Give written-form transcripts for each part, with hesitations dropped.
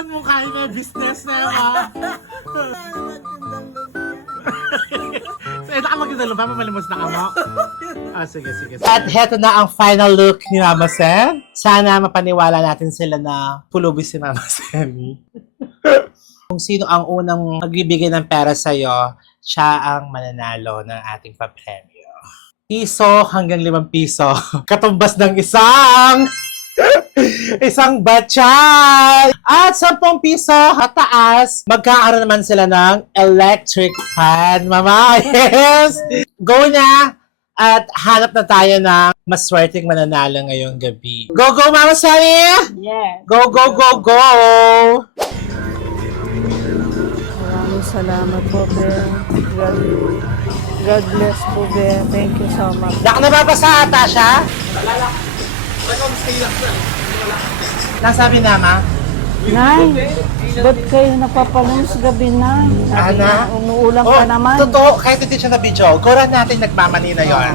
naman mukha niya, business na yun, ha? So, ito ka magandang lupa, mamalimos na ka mo. Ah, sige. At heto na ang final look ni Mama Sen. Sana mapaniwala natin sila na pulubi si Mama Sen. Kung sino ang unang magbibigay ng pera sa'yo, siya ang mananalo ng ating papremyo. Piso hanggang 5 piso. Katumbas ng isang batchay! At 10 piso kataas, magkakaroon naman sila ng electric fan. Mama, yes! Go na! At hanap na tayo ng maswerteng mananalo ngayong gabi. Go, Mama Sunny! Yes. Go! Maraming salamat po, Be. God bless po, Be. Thank you so much. Nababasa ata siya? Nasabi na, Ma? Nay, ba't kayo napapalim sa gabi na? Ana? Umuulang ka naman. Totoo, kahit hindi siya na-video, gora natin nagmamani na yun.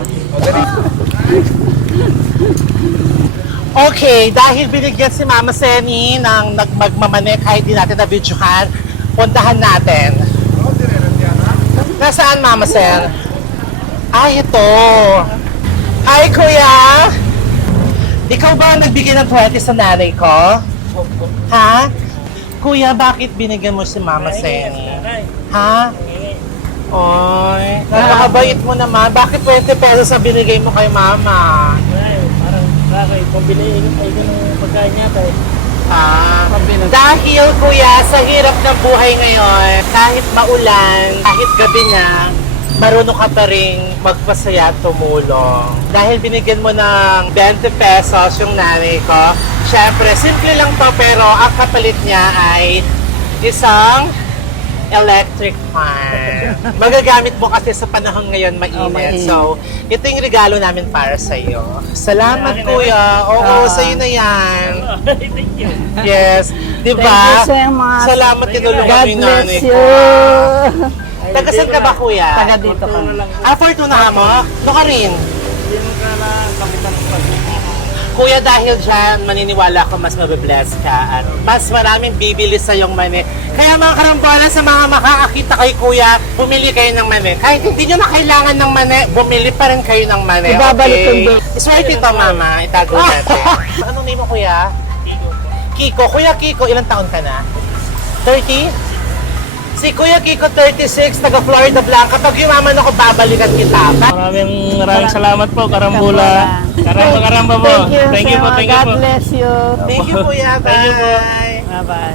Okay, dahil binigyan si Mama Senny ng magmamani kahit di natin na-videohan, puntahan natin. Nasaan, Mama Sen? Ay, ito. Ay, Kuya! Ikaw ba ang nagbigay ng 20 sa nanay ko? Ha? Kuya, bakit binigyan mo si Mama Senny? Ha? Oy, napakabait mo naman. Bakit 20 pesos ang binigay mo kay Mama? Parang bakit, pambili ay ng pagkain niya tayo. Dahil kuya, sa hirap ng buhay ngayon, kahit maulan, kahit gabi na, marunong ka pa rin magpasaya at tumulong. Dahil binigyan mo ng 20 pesos yung nanay ko, syempre, simple lang to pero ang kapalit niya ay isang electric fan. Magagamit mo kasi sa panahon ngayon mainit. mainit. So, ito yung regalo namin para sa iyo. Salamat kuya. Oo, sa iyo na yan. Thank you. Yes. Di Thank ba? you so much. Salamat tinulungan God mo yung bless nanay you. ko. Tagasan ka ba kuya? Taga dito ka. Fortuna ka mo? Ano ka rin? Hindi mo ka na kapitan ng pag. Kuya, dahil dyan, maniniwala ko mas mabibless ka at mas maraming bibili sa yung mani. Kaya mga karambola, sa mga makakakita kay Kuya, bumili kayo ng mani. Kahit hindi nyo na kailangan ng mani, bumili pa rin kayo ng mani. Ibabalik yung bill. Iswerte ito, Mama. Itago natin. Anong name mo, Kuya? Kiko. Kuya Kiko, ilang taon ka na? 30? Si Kuya Kiko, 36, taga Florida Blanca. Pag yumaman ako, babalikan kita. Maraming salamat po, Karambula. Karamba po. Thank you po. God bless you. Thank you, Kuya. Bye. Thank you po. Bye-bye.